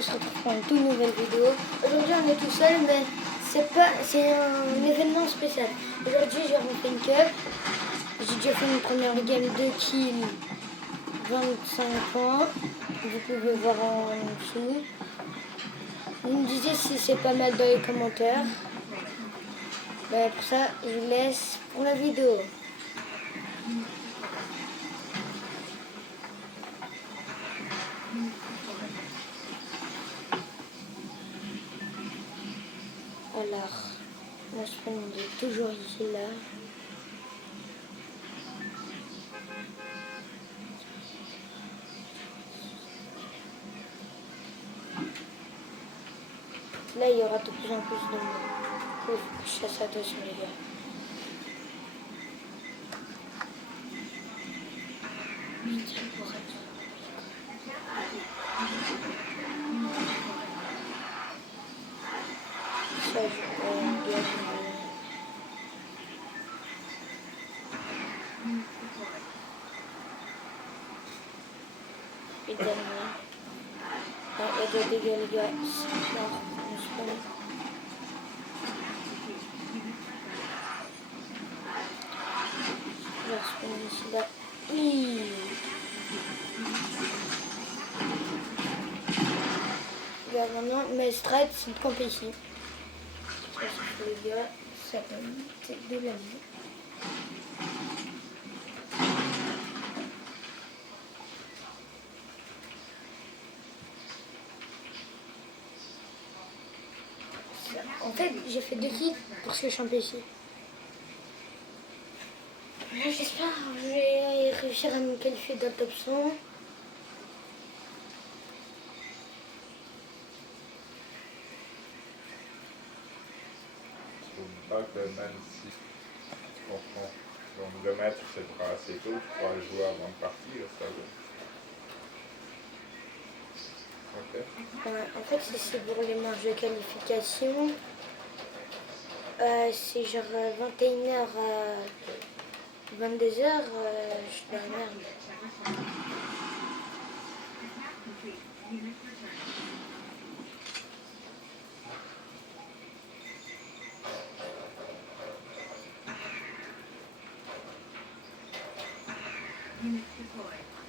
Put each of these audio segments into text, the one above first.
on se retrouve pour une toute nouvelle vidéo. Aujourd'hui on est tout seul, mais c'est un événement spécial. Aujourd'hui j'ai refait une cup. J'ai déjà fait une première game 2 kills, 25 points. Vous pouvez voir en dessous. Vous me disiez si c'est pas mal dans les commentaires. Pour ça, je vous laisse pour la vidéo. Alors, moi je prends toujours ici là. Là, il y aura de plus en plus de monde. Il faut que je fasse attention, les gars. Ça, je regarde. Et dernier. Il y a des dégâts, les gars. C'est mort. On se prend. Je vais respawner ici, là. Oui. Regarde maintenant, mes strats, c'est de camper ici. Ça, c'est pour les gars. Ça c'est de la vie. En fait, j'ai fait 2 kills parce que je suis campé ici. J'espère que je vais réussir à me qualifier dans le top 100. Pas que même si tu comprends, donc le match c'est pas assez tôt, tu pourras le jouer avant de partir, ça va. Ok. En fait, si c'est pour les matchs de qualification, c'est genre 21h à 22h, je suis dans la merde.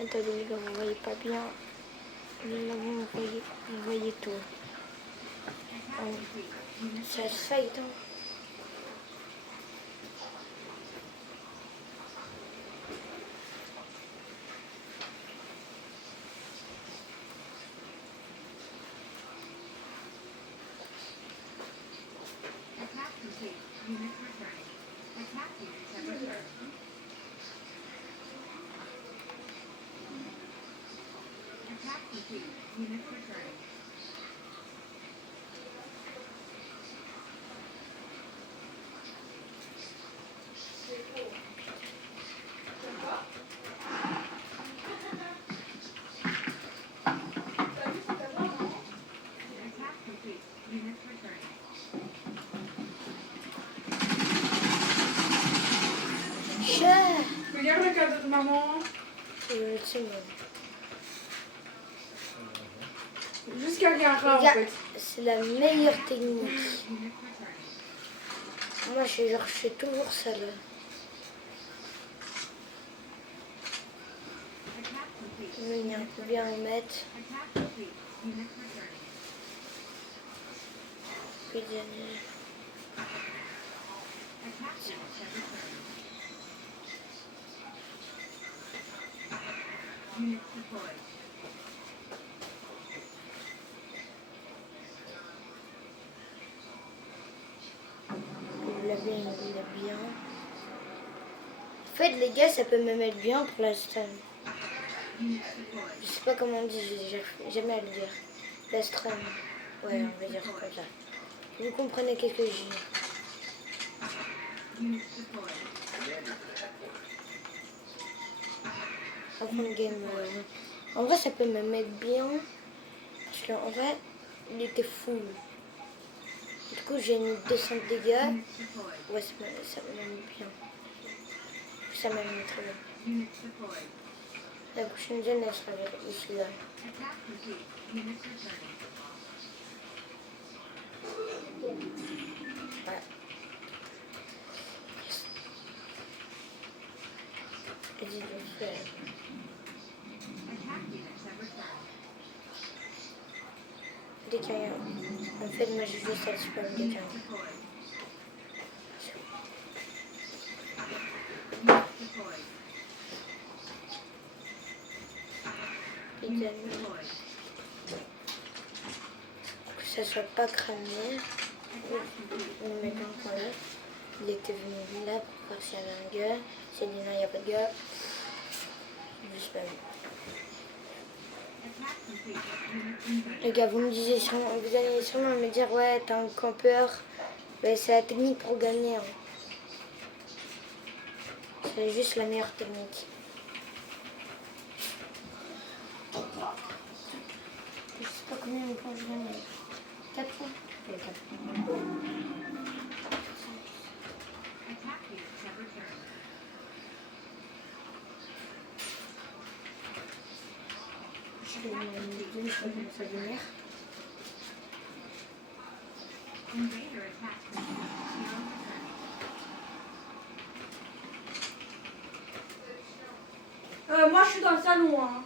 Attendez les gars, vous voyez pas bien. Là vous voyez tout. Ça se fight, hein. Regarde le cadeau de maman. Jusqu'à Gara en fait. C'est la meilleure technique. Moi, je fais toujours ça là. Je vais venir bien en mettre. Puis dernier. Il l'a bien. En fait, les gars, ça peut me mettre bien pour la stun. Je sais pas comment on dit, j'ai jamais à le dire. La stun. Ouais, on va dire comme ça. Vous comprenez qu'est-ce que je dis. Avant game. En vrai, ça peut me mettre bien. Parce qu'en vrai, il était full. Du coup, j'ai mis 200 dégâts. Ouais, ça me met bien. Ça m'a mis très bien. La prochaine zone, elle sera ici là. dès qu'il y a rien. En fait, moi j'ai juste à le spam dès qu'il y a rien. Idéalement, que ça soit pas cramé. On le met dans le coin là. Il était venu là pour voir s'il y avait un gars. S'il a dit non, il n'y a pas de gars. Je spam. Les gars, vous allez sûrement me dire ouais, t'es un campeur. Mais c'est la technique pour gagner. Hein. C'est juste la meilleure technique. Je sais pas combien de points je gagne. 4 points. Il y a 4 points. Je vais je sais pas comment ça va venir. Moi, je suis dans le salon. Hein.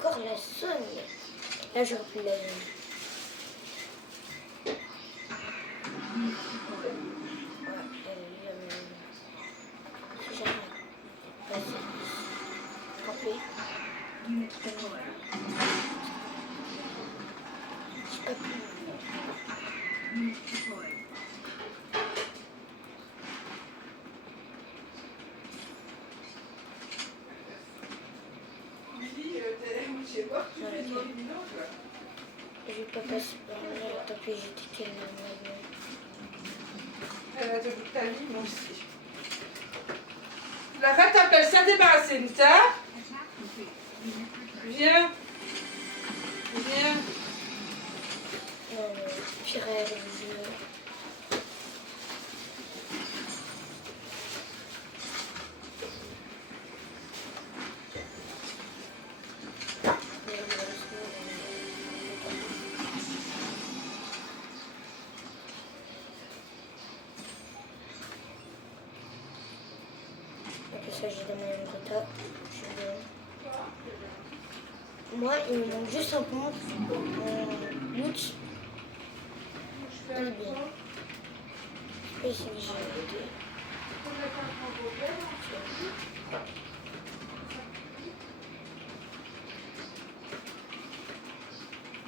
Encore la sonne. Là, je replie la zone. Si j'arrive à passer, camper, je Je vais pas passer par là, taper, j'étais tellement malade. Elle a toute ta vie, moi aussi. La fête t'appelle ça débarrasser de ça. Viens. Viens. Non, mais pire, je... Ça, j'ai donné un quota. Moi, il me manque juste un point. Loot. Il est bien. Et c'est que j'ai arrêté.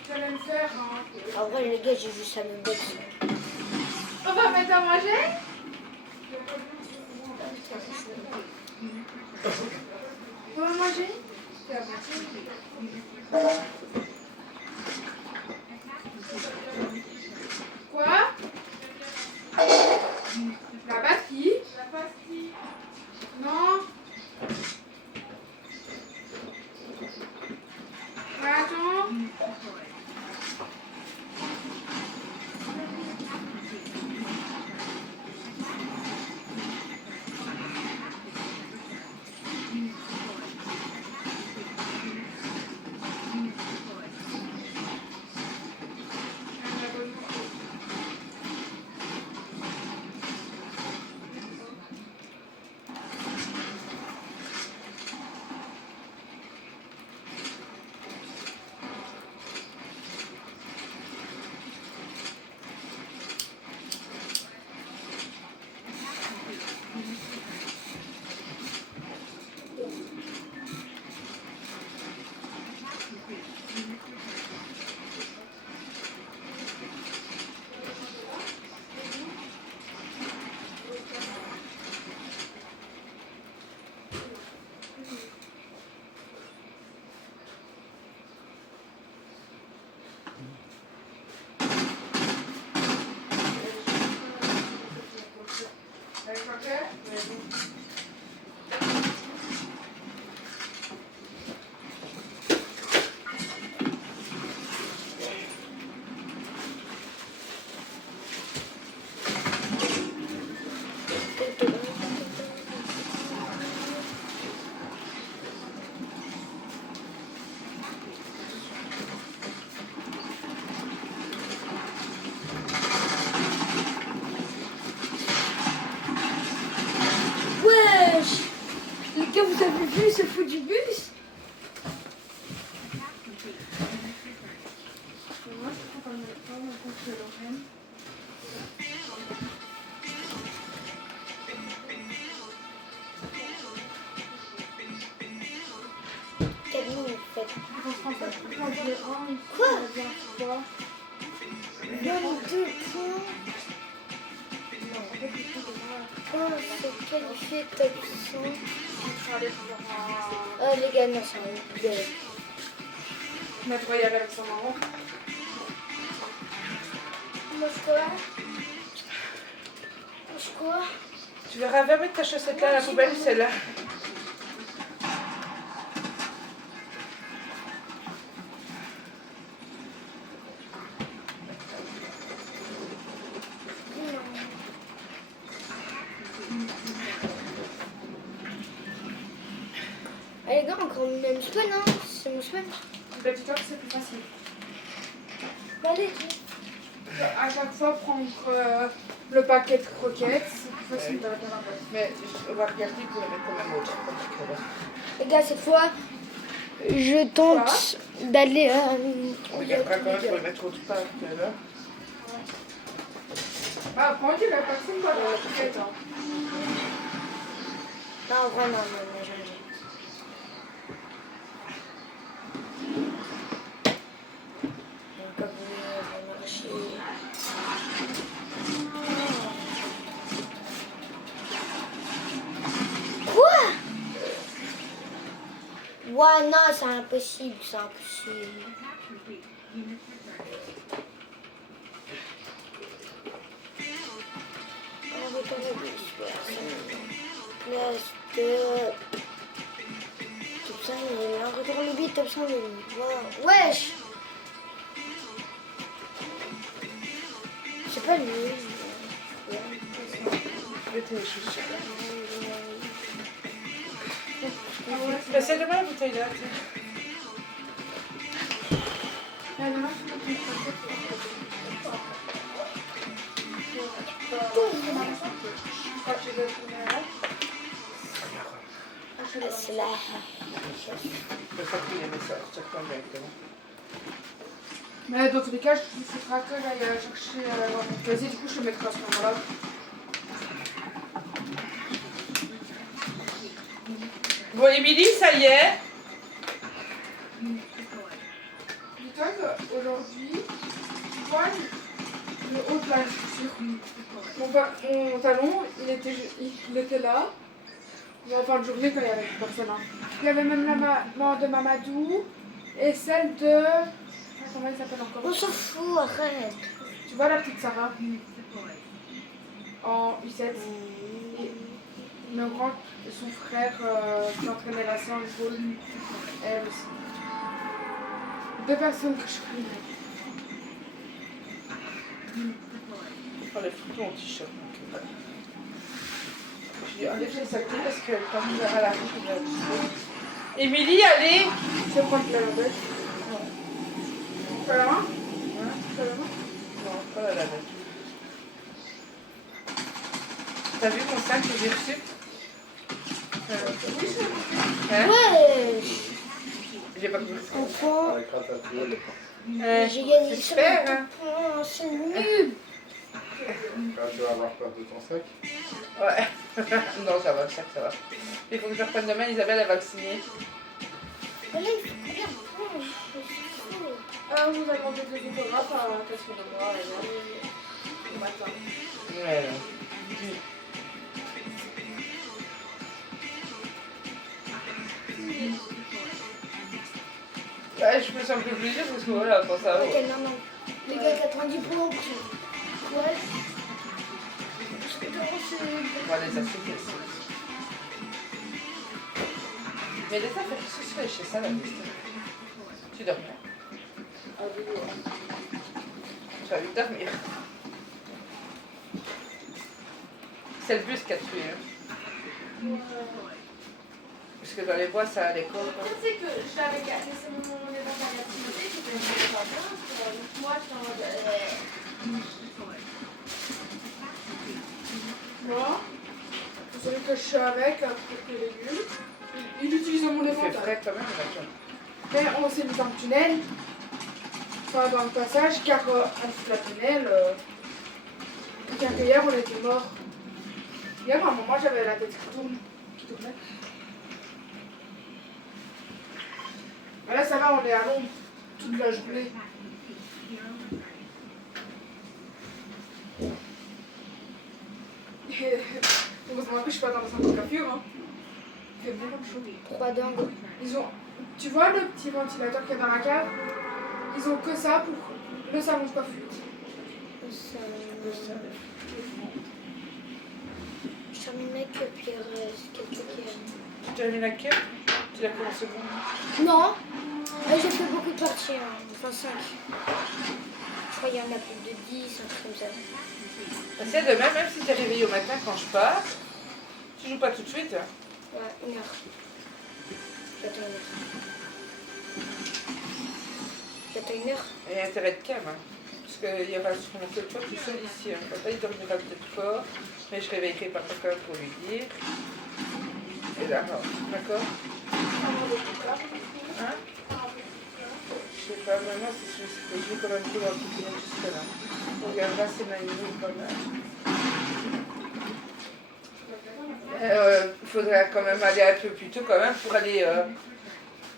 Tu vas le faire, hein. En vrai, les gars, j'ai juste à me battre. On va mettre à manger? On va manger? Quoi? La pastille? La pastille. Non. Attends. Vous avez vu ce fou du bus? Quoi? Donne 2 points. Oh, c'est qualifié top 100. Oh les gars, non, c'est un bien. Mais tu vas y aller avec son maman. Mange quoi? Mange quoi? Tu verras, va mettre ta chaussette là à la poubelle, celle-là. Allez les gars, encore une semaine, hein? C'est mon semaine. Bah, dis-toi que c'est plus facile. Allez, À chaque fois, prendre le paquet de croquettes, c'est plus facile de répondre à la Mais on va regarder pour les mettre quand même autre. les gars, cette fois, je tente d'aller à... On regardera quand même pour les mettre autre part que là. Ah, prends, tu l'as personne pas dans la croquette. Hein. Non, vraiment, non, jamais. Ouais, non, c'est impossible, c'est impossible. On retourne au bus, place de... Top 5 000, on retourne au bus, top 5 000. Wow. Wesh! C'est pas lui. Mettez les chaussures. Bah, c'est demain la bouteille là. C'est là. C'est ça qu'il aimait ça, sortir directement. Mais dans tous les cas, il faudra que j'aille chercher mon casier, du coup je le mettrai à ce moment-là. Bon, Émilie, ça y est. Dis-toi qu'aujourd'hui, tu vois le haut de la chaussure. Mon talon, il était là. Mais en fin de journée, quand il y avait personne. Hein. Il y avait même la maman de Mamadou et celle de... Comment elle s'appelle encore? On s'en fout, arrête. Tu vois la petite Sarah en U7. Et le grand, son frère qui entraînait la séance de football, elle aussi. 2 personnes que je connais. Oh, les photos en t-shirt. Je dis, enlève les saletés parce qu'elle est pas mise à la route. Émilie, allez. Je vais prendre la lavette. Pas la main? Pas la main? Non, pas la lavette. T'as vu mon sac que j'ai reçu? Hein? Ouais. J'ai pas compris. Comprends. Avec ratatouille. J'ai gagné ça. Super, hein? Oh, c'est nul. Quand tu vas avoir peur de ton sac. Ouais. Non, ça va, le sac, ça va. Il faut que je reprenne demain, Isabelle, elle va le signer. Allez, regarde. Oh, c'est fou. Vous avez demandé des autographes à Catherine et moi le matin. Ouais, non. Ouais, je me sens un peu obligée parce que voilà, quand ça va. Ok, non, non. Les gars, 90 points. Ouais. Parce que t'as reçu. On va les assister aussi. Mais les affaires, qu'est-ce que tu fais chez ça, la liste? Tu dors bien? Ah oui, ouais. Tu vas vite dormir. C'est le bus qui a tué. Hein. Parce que dans les bois, ça allait quoi? Le truc, c'est que je l'avais laissé mon élément à l'activité qui était pas bien. Moi, j'étais en mode. Moi, celui que je suis avec, pour les légumes, il utilise mon Il fait éventail. frais quand même, là. Mais on s'est mis dans le tunnel, enfin dans le passage, car à la tunnel, car hier on était morts. Hier, à un moment, j'avais la tête qui tournait. Mais là, ça va, on est à l'ombre toute la journée. Heureusement que je suis pas dans le centre de coiffure. Hein. Il fait vraiment chaud. 3 dingues. Ils ont, tu vois le petit ventilateur qu'il y a dans la cave? Ils ont que ça pour le salon de coiffure. Je termine make-up, il reste quelques qui Tu termines la queue? Tu l'as commencé bon? Non, j'ai fait beaucoup de parties, hein. Enfin 5. Je crois qu'il y en a plus de 10, un truc comme ça. Parce que demain, même si tu es réveillé au matin quand je pars, tu joues pas tout de suite. Hein. Ouais, 1 heure. J'attends 1 heure. J'attends 1 heure. Et intérêt de cam. Hein. Parce qu'il y aura sûrement que toi tout seul ici. Hein. Papa, il dormira peut-être fort, mais je réveillerai papa quand même pour lui dire. Et là, d'accord? Hein? Je sais pas, maintenant, je vais quand même tout dans le petit jusque là. On regardera si Maïnou quand même. Il faudrait quand même aller un peu plus tôt quand même pour aller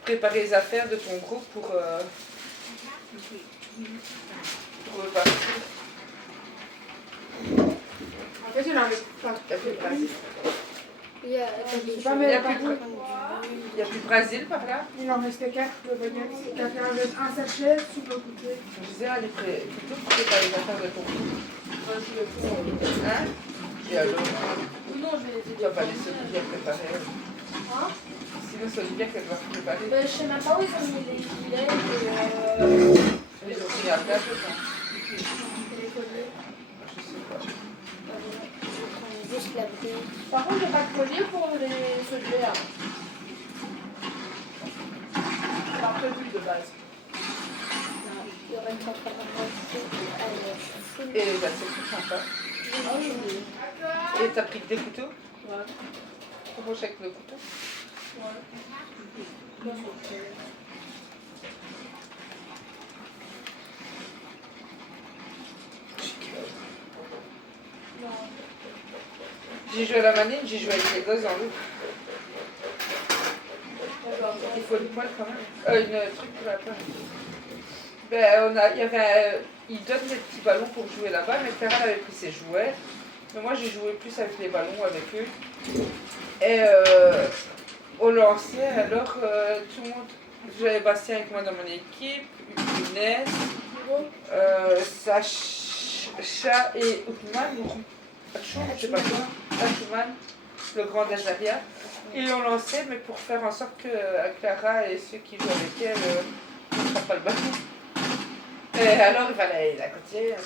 préparer les affaires de ton groupe pour repartir. En fait, il en avait pas T'as fait le principe. Il y a Je sais des pas, mais il y a par plus de- contre, n'y a plus de Brésil par là. Il en restait 4 de baguettes. Quelqu'un avait un sachet sous le côté. Je disais, les plutôt que c'est pas les affaires de ton Hein? Et alors? Non, je vais les Tu vas pas laisser Olivia préparer. Hein? Sinon, c'est Olivia qu'elle doit préparer. Je sais même pas où ils ont mis les gilets et Ils ont fini à faire, je pense. les colliers. Je sais pas. Je prends juste la bouteille. Par contre, j'ai pas de collier pour les soulever là. C'est pas prévu de base. Il y aurait une transformation. Allez, Et bah, c'est tout sympa. Ah, j'ai oublié. Et t'as pris que des couteaux? Ouais. Comment je fais avec le couteau? Ouais. J'ai joué à la manine, j'ai joué avec les gosses dans l'eau. Il faut une poêle quand même. Une truc pour la poêle. Ben, ils donnent des petits ballons pour jouer là-bas, mais Clara avait pris ses jouets. Mais moi j'ai joué plus avec les ballons avec eux. Et au lancer, alors tout le monde. J'avais Bastien avec moi dans mon équipe, Inès, Sacha et Oukman, je sais pas quoi, Oukman, le grand d'Azaria. Et on lançait, mais pour faire en sorte que Clara et ceux qui jouent avec elle ne frappent pas le ballon. Et alors il fallait à côté,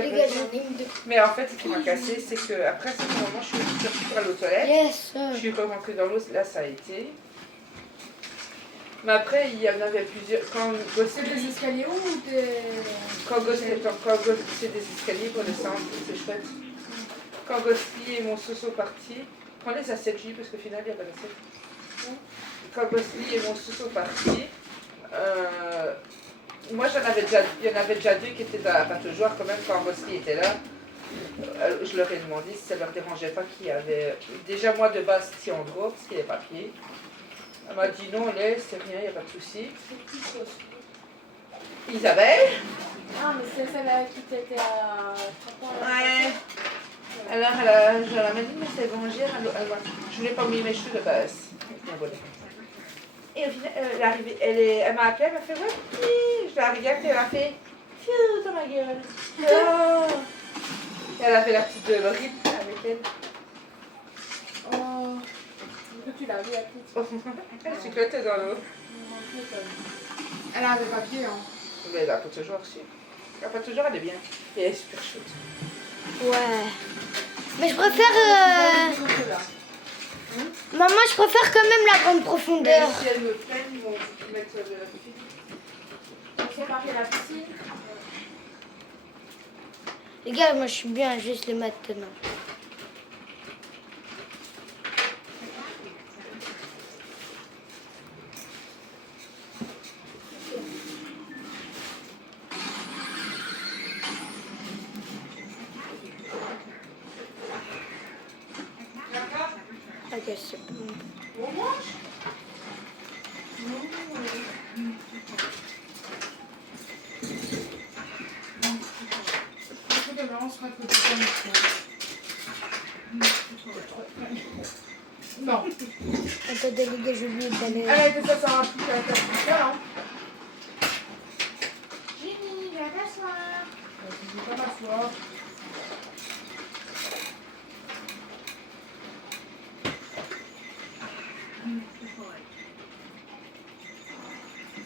les gars, j'en ai une de. Mais en fait, ce qui m'a cassé, c'est qu'après ce moment, je suis sortie pour aller aux toilettes. Yes! Je suis rentrée dans l'eau, là ça a été. Mais après, il y en avait plusieurs. Quand C'est des escaliers ou des. Quand c'est des escaliers pour descendre, c'est chouette. Quand Gosli et mon soso partis, prenez les assiettes, Julie, parce qu'au final, il n'y a pas d'assiette. Quand Gosli et mon soso partis, moi il y en avait déjà deux qui étaient dans la pataugeoire quand même quand Gosli était là. Je leur ai demandé si ça ne leur dérangeait pas qu'il y avait. Déjà, moi de base, Tiandro, parce qu'il y avait papier. Elle m'a dit non, laisse, c'est rien, il n'y a pas de souci. Isabelle? Ah, mais c'est celle qui t'était à. Ouais. Alors, je la dit, mais c'est étrangère. Je voulais pas mouiller mes cheveux de base. Et au final, elle m'a appelé, elle m'a fait ouais, oui. Je la regarde et elle m'a fait fiou dans ma gueule. Oh. Elle a fait la petite de Laurie avec elle. Oh. Tu l'as vu la petite. Elle s'est clotée dans l'eau. Elle a des papiers, hein. Mais elle a pas toujours aussi. La pas toujours, elle est bien. Et elle est super chaude. Ouais. Mais je préfère. Maman, je préfère quand même la grande profondeur. Si elle me freine, ils vont mettre de la piscine. On séparer la piscine. Les gars, moi je suis bien juste le maintenant. Ok, c'est bon. On mange? Demain, on sera côté non. Attendez les gars, j'ai oublié d'aller. Elle a été faite sur un truc à la table tout seul, hein. Jenny, viens t'asseoir. Je vais pas m'asseoir.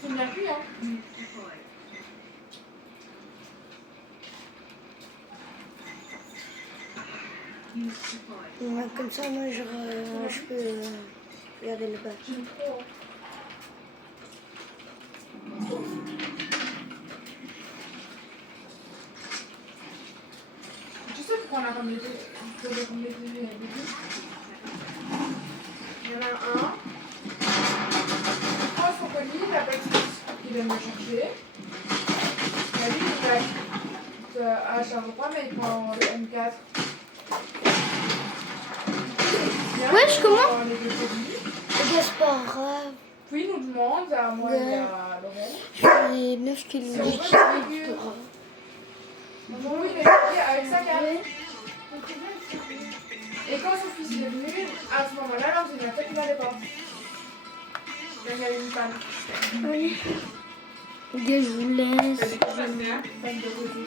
C'est bien cuit, hein. Ouais, comme ça, moi je peux regarder le bas. J'aime trop. Tu sais pourquoi on a ramené des bébés? Il y en a un. Il prend son colis, la petite qui vient de me chercher. La vie, il va à Charleroi, mais il prend le M4. Wesh, comment? Les deux colis. Les gars, c'est pas grave. Puis il nous demande, à moi et à Laurent, J'ai 9 kilos. si on veut la figure. Maman, oui, il est venu avec sa carte. Et quand son fils est venu, à ce moment-là, l'ordinateur il n'allait pas. il y a une panne. Allez. Je vous laisse. T'as dit quoi, 21?